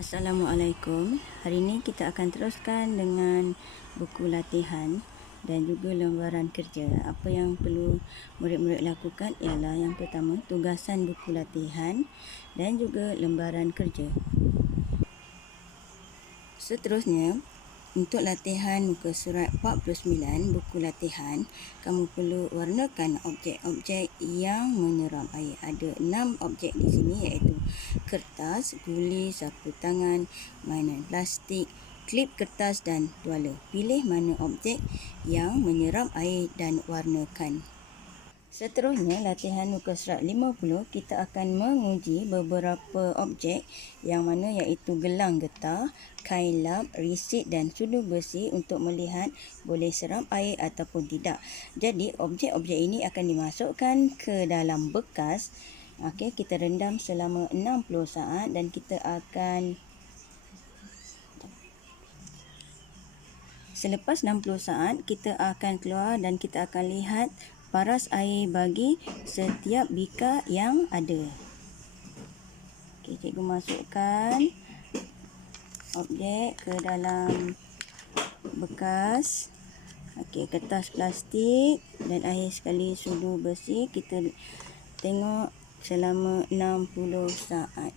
Assalamualaikum. Hari ini kita akan teruskan dengan buku latihan dan juga lembaran kerja. Apa yang perlu murid-murid lakukan ialah yang pertama, tugasan buku latihan dan juga lembaran kerja. Seterusnya, untuk latihan muka surat 49 buku latihan, kamu perlu warnakan objek-objek yang menyeram air. Ada 6 objek di sini, iaitu kertas, guli, sapu tangan, mainan plastik, klip kertas dan tuala. Pilih mana objek yang menyeram air dan warnakan. Seterusnya, latihan muka surat 50, kita akan menguji beberapa objek yang mana iaitu gelang getah, kain lap, risit dan sudu besi untuk melihat boleh seram air ataupun tidak. Jadi, objek-objek ini akan dimasukkan ke dalam bekas. Okey, kita rendam selama 60 saat dan kita akan selepas 60 saat kita akan keluar dan kita akan lihat paras air bagi setiap bika yang ada. Okey, cikgu masukkan objek ke dalam bekas. Okey, kertas plastik dan akhir sekali sudu besi. Kita tengok selama 60 saat.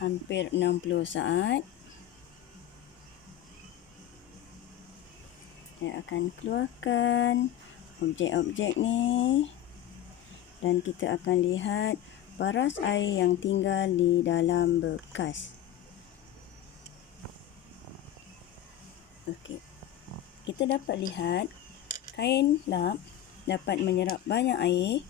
Hampir 60 saat. Saya akan keluarkan objek-objek ni dan kita akan lihat paras air yang tinggal di dalam bekas. Okey. Kita dapat lihat kain lap dapat menyerap banyak air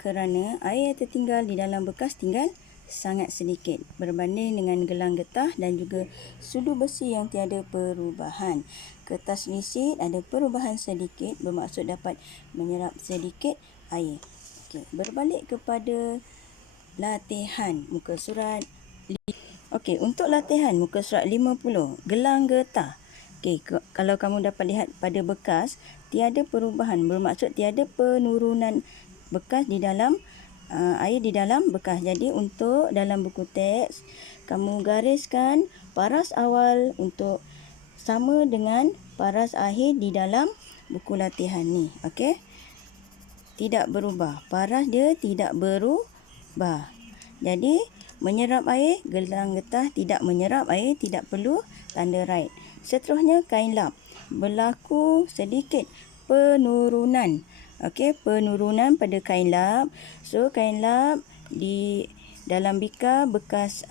kerana air yang tertinggal di dalam bekas tinggal sangat sedikit berbanding dengan gelang getah dan juga sudu besi yang tiada perubahan. Kertas risit ada perubahan sedikit, bermaksud dapat menyerap sedikit air. Okey, berbalik kepada latihan muka surat. Okey, untuk latihan muka surat 50, gelang getah. Okey, kalau kamu dapat lihat pada bekas, tiada perubahan, bermaksud tiada penurunan bekas di dalam air di dalam bekas. Jadi untuk dalam buku teks, kamu gariskan paras awal untuk sama dengan paras akhir di dalam buku latihan ni. Okey, tidak berubah, paras dia tidak berubah. Jadi menyerap air, gelang getah tidak menyerap air, tidak perlu tanda right. Seterusnya, kain lap, berlaku sedikit penurunan. Okey, penurunan pada kain lap. So, kain lap di dalam bika bekas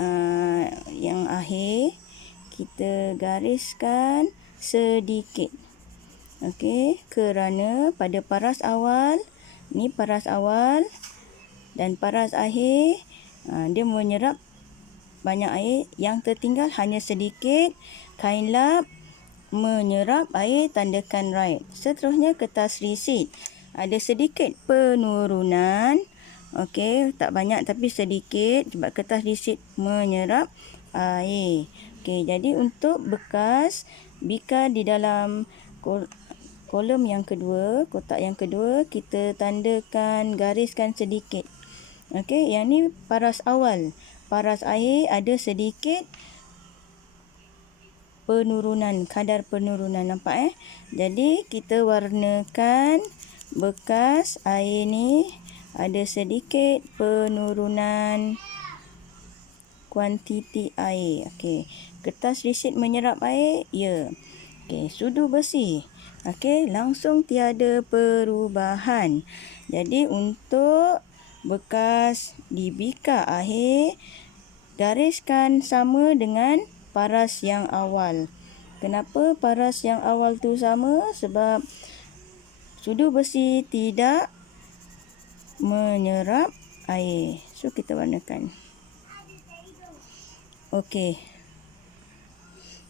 yang akhir, kita gariskan sedikit. Okey, kerana pada paras awal, ni paras awal dan paras akhir, dia menyerap banyak air, yang tertinggal hanya sedikit. Kain lap menyerap air, tandakan right. Seterusnya, kertas risit, ada sedikit penurunan. Okey, tak banyak tapi sedikit sebab kertas risit menyerap air. Okey, jadi untuk bekas bika di dalam kolom yang kedua, kotak yang kedua, kita tandakan, gariskan sedikit. Okey, yang ni paras awal. Paras air ada sedikit penurunan, kadar penurunan, nampak Jadi kita warnakan bekas air ni ada sedikit penurunan kuantiti air. Okey, kertas risit menyerap air, ya. Okey, sudu besi Okey, langsung tiada perubahan. Jadi untuk bekas di bika akhir, gariskan sama dengan paras yang awal. Kenapa paras yang awal tu sama? Sebab sudu besi tidak menyerap air. So kita warnakan. Okey.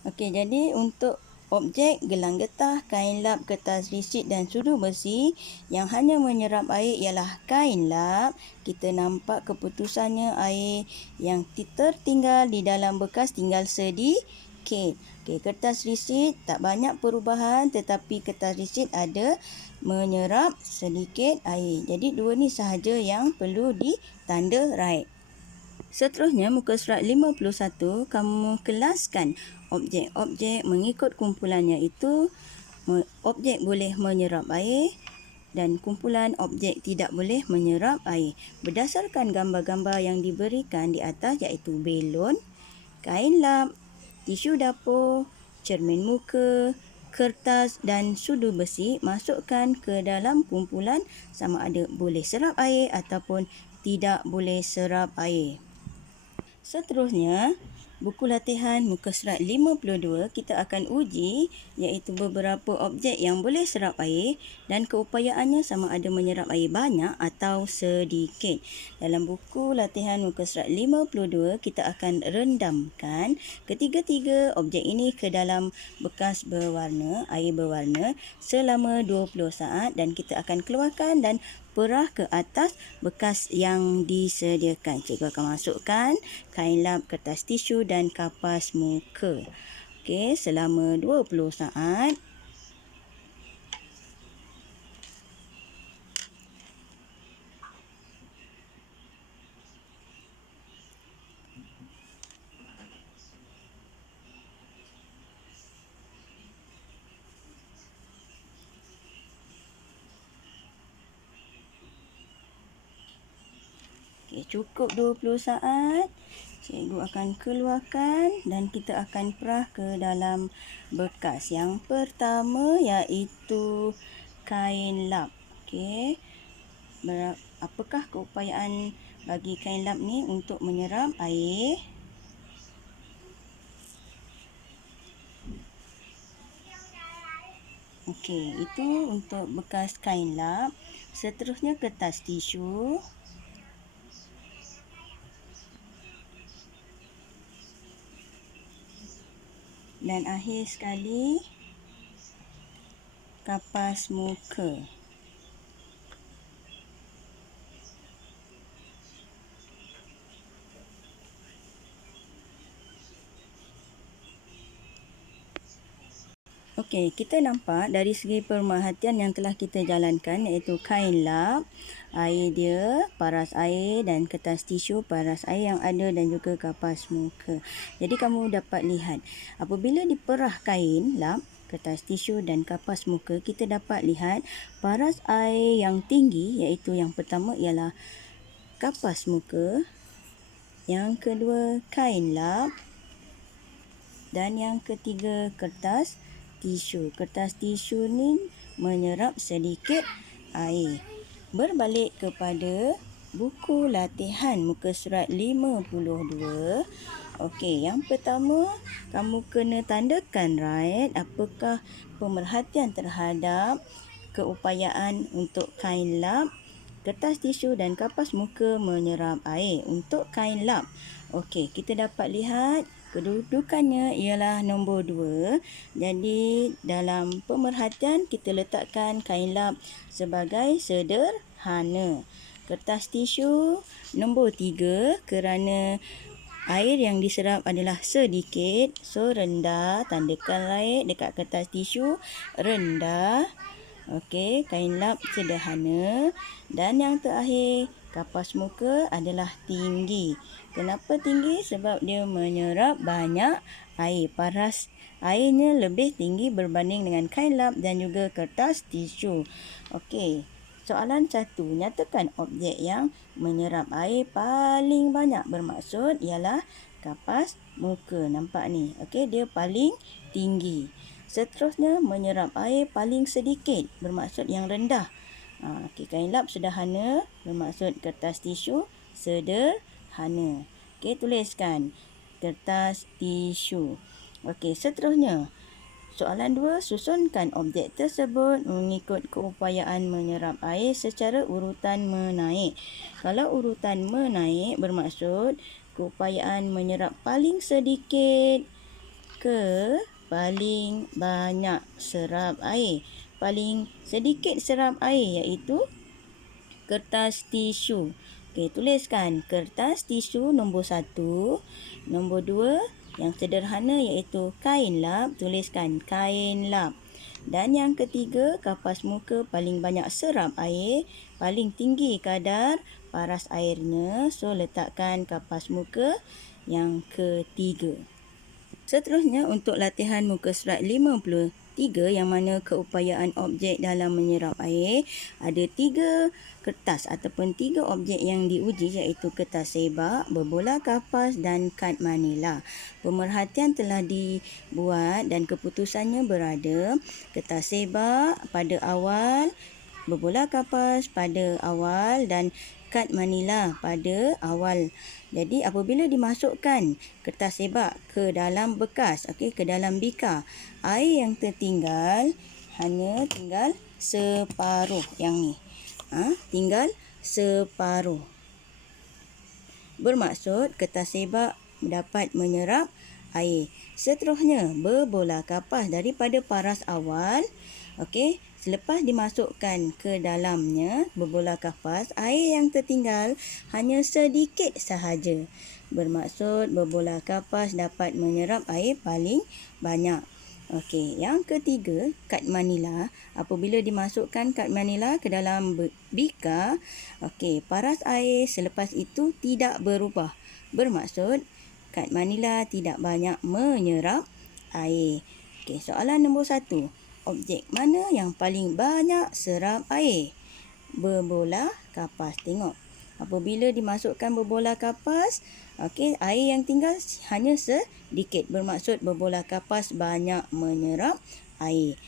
Okey, jadi untuk objek gelang getah, kain lap, kertas risit dan sudu besi yang hanya menyerap air ialah kain lap. Kita nampak keputusannya air yang tertinggal di dalam bekas tinggal sedikit. Okey, kertas risit tak banyak perubahan tetapi kertas risit ada menyerap sedikit air. Jadi dua ni sahaja yang perlu ditanda right. Seterusnya, muka surat 51, kamu kelaskan objek-objek mengikut kumpulannya, iaitu objek boleh menyerap air dan kumpulan objek tidak boleh menyerap air. Berdasarkan gambar-gambar yang diberikan di atas, iaitu belon, kain lap, tisu dapur, cermin muka, kertas dan sudu besi, masukkan ke dalam kumpulan sama ada boleh serap air ataupun tidak boleh serap air. Seterusnya, buku latihan muka surat 52, kita akan uji iaitu beberapa objek yang boleh serap air dan keupayaannya sama ada menyerap air banyak atau sedikit. Dalam buku latihan muka surat 52, kita akan rendamkan ketiga-tiga objek ini ke dalam bekas berwarna, air berwarna selama 20 saat dan kita akan keluarkan dan perah ke atas bekas yang disediakan. Cikgu akan masukkan kain lap, kertas tisu dan kapas muka. Okey, selama 20 saat. Okey, cukup 20 saat. Cikgu akan keluarkan dan kita akan perah ke dalam bekas. Yang pertama iaitu kain lap. Okey. Apakah keupayaan bagi kain lap ni untuk menyerap air? Okey, itu untuk bekas kain lap. Seterusnya kertas tisu. Dan akhir sekali, kapas muka. Okey, kita nampak dari segi pemerhatian yang telah kita jalankan iaitu kain lap, air dia, paras air dan kertas tisu, paras air yang ada dan juga kapas muka. Jadi kamu dapat lihat apabila diperah kain lap, kertas tisu dan kapas muka, kita dapat lihat paras air yang tinggi iaitu yang pertama ialah kapas muka, yang kedua kain lap dan yang ketiga kertas tisu. Kertas tisu ni menyerap sedikit air. Berbalik kepada buku latihan muka surat 52. Okey, yang pertama kamu kena tandakan right apakah pemerhatian terhadap keupayaan untuk kain lap, kertas tisu dan kapas muka menyerap air. Untuk kain lap, okey, kita dapat lihat kedudukannya ialah nombor 2. Jadi dalam pemerhatian kita letakkan kain lap sebagai sederhana. Kertas tisu nombor 3 kerana air yang diserap adalah sedikit. So rendah, tandakan right dekat kertas tisu, rendah. Okey, kain lap sederhana. Dan yang terakhir, kapas muka adalah tinggi. Kenapa tinggi? Sebab dia menyerap banyak air. Paras airnya lebih tinggi berbanding dengan kain lap dan juga kertas tisu. Okey, soalan 1. Nyatakan objek yang menyerap air paling banyak. Bermaksud ialah kapas muka. Nampak ni. Okey, dia paling tinggi. Seterusnya, menyerap air paling sedikit, bermaksud yang rendah. Okey, kain lap sederhana, bermaksud kertas tisu sederhana. Okey, tuliskan kertas tisu. Okey, seterusnya. Soalan 2, susunkan objek tersebut mengikut keupayaan menyerap air secara urutan menaik. Kalau urutan menaik bermaksud keupayaan menyerap paling sedikit ke paling banyak serap air. Paling sedikit serap air iaitu kertas tisu. Okey, tuliskan kertas tisu nombor 1. Nombor 2, yang sederhana iaitu kain lap. Tuliskan kain lap. Dan yang ketiga, kapas muka paling banyak serap air, paling tinggi kadar paras airnya. So, letakkan kapas muka yang ketiga. Seterusnya, untuk latihan muka surat 53 yang mana keupayaan objek dalam menyerap air, ada 3 kertas ataupun 3 objek yang diuji iaitu kertas sebak, berbola kapas dan kad manila. Pemerhatian telah dibuat dan keputusannya berada kertas sebak pada awal, berbola kapas pada awal dan kad manila pada awal. Jadi apabila dimasukkan kertas sebak ke dalam bekas, ke dalam bika, air yang tertinggal hanya tinggal separuh yang ni. Tinggal separuh. Bermaksud kertas sebak dapat menyerap air. Seterusnya, berbola kapas daripada paras awal. Selepas dimasukkan ke dalamnya berbola kapas, air yang tertinggal hanya sedikit sahaja. Bermaksud berbola kapas dapat menyerap air paling banyak. Yang ketiga, kad manila. Apabila dimasukkan kad manila ke dalam bika, paras air selepas itu tidak berubah. Bermaksud kad manila tidak banyak menyerap air. Soalan nombor 1. Objek mana yang paling banyak serap air? Berbola kapas. Tengok. Apabila dimasukkan berbola kapas, air yang tinggal hanya sedikit. Bermaksud berbola kapas banyak menyerap air.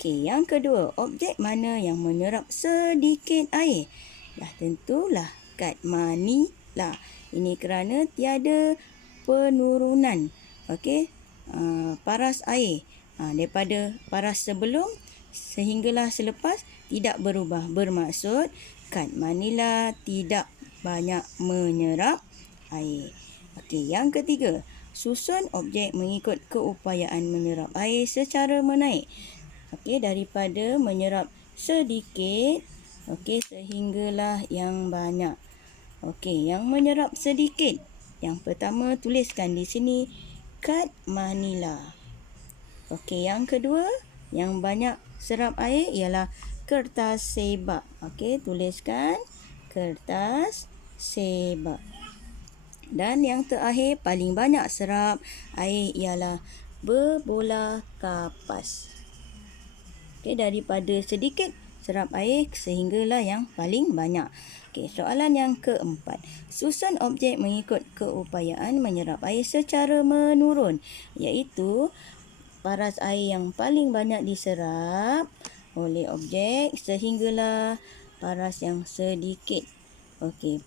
Yang kedua, objek mana yang menyerap sedikit air? Tentulah kad manila. Ini kerana tiada penurunan paras air daripada paras sebelum sehinggalah selepas tidak berubah. Bermaksud kad manila tidak banyak menyerap air. Yang ketiga, susun objek mengikut keupayaan menyerap air secara menaik. Daripada menyerap sedikit sehinggalah yang banyak. Yang menyerap sedikit. Yang pertama, tuliskan di sini kad manila. Yang kedua, yang banyak serap air ialah kertas sebak. Tuliskan kertas sebak. Dan yang terakhir, paling banyak serap air ialah berbola kapas. Daripada sedikit serap air sehinggalah yang paling banyak. Soalan yang keempat. Susun objek mengikut keupayaan menyerap air secara menurun, iaitu paras air yang paling banyak diserap oleh objek sehinggalah paras yang sedikit.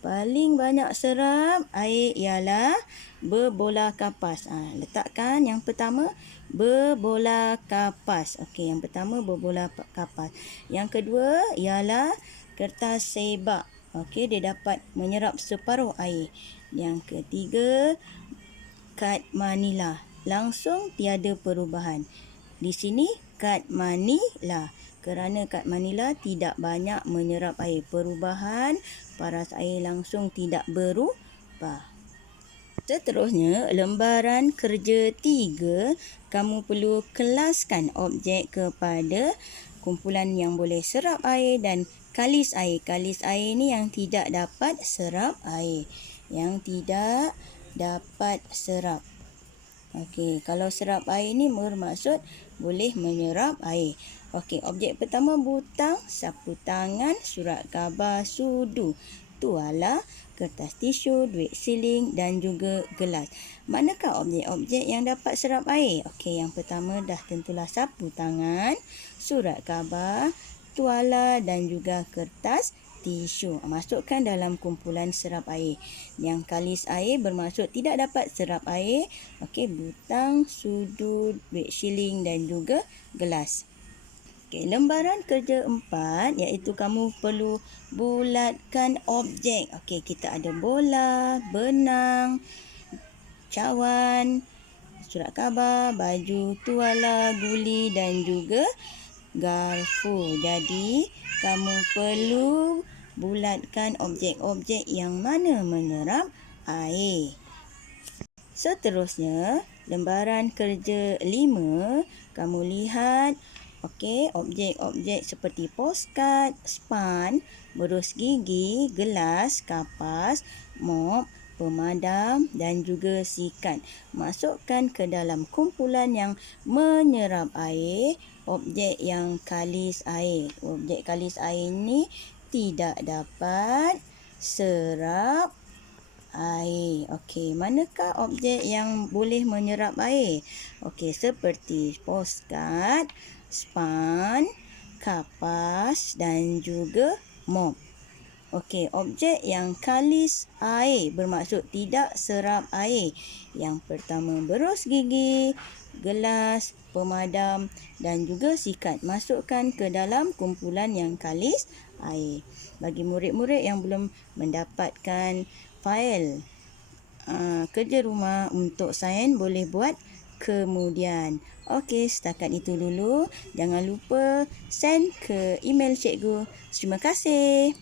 Paling banyak serap air ialah berbola kapas. Letakkan yang pertama berbola kapas. Yang pertama berbola kapas. Yang kedua ialah kertas sebak. Dia dapat menyerap separuh air. Yang ketiga, kad manila. Langsung tiada perubahan. Di sini kad manila. Kerana kad manila tidak banyak menyerap air. Perubahan paras air langsung tidak berubah. Seterusnya, lembaran kerja 3, kamu perlu kelaskan objek kepada kumpulan yang boleh serap air dan kalis air. Kalis air ni yang tidak dapat serap air. Yang tidak dapat serap. Kalau serap air ni bermaksud boleh menyerap air. Objek pertama, butang, sapu tangan, surat khabar, sudu. tuala, kertas tisu, duit siling dan juga gelas. Manakah objek-objek yang dapat serap air? Okey, yang pertama dah tentulah sapu tangan, surat khabar, tuala dan juga kertas tisu. Masukkan dalam kumpulan serap air. Yang kalis air bermaksud tidak dapat serap air. Okey, butang, sudut, duit siling dan juga gelas. Okey, lembaran kerja 4 iaitu kamu perlu bulatkan objek. Okey, kita ada bola, benang, cawan, surat khabar, baju, tuala, guli dan juga garfu. Jadi, kamu perlu bulatkan objek-objek yang mana menyerap air. Seterusnya, lembaran kerja 5, kamu lihat objek-objek seperti postcard, span, berus gigi, gelas, kapas, mop, pemadam dan juga sikat. Masukkan ke dalam kumpulan yang menyerap air, objek yang kalis air. Objek kalis air ni tidak dapat serap air. Okey, manakah objek yang boleh menyerap air? Okey, seperti postcard, span, kapas dan juga mop. Okey, objek yang kalis air bermaksud tidak serap air. Yang pertama berus gigi, gelas, pemadam dan juga sikat. Masukkan ke dalam kumpulan yang kalis air. Bagi murid-murid yang belum mendapatkan fail kerja rumah untuk sains, boleh buat kemudian. Okey, setakat itu dulu. Jangan lupa send ke email cikgu. Terima kasih.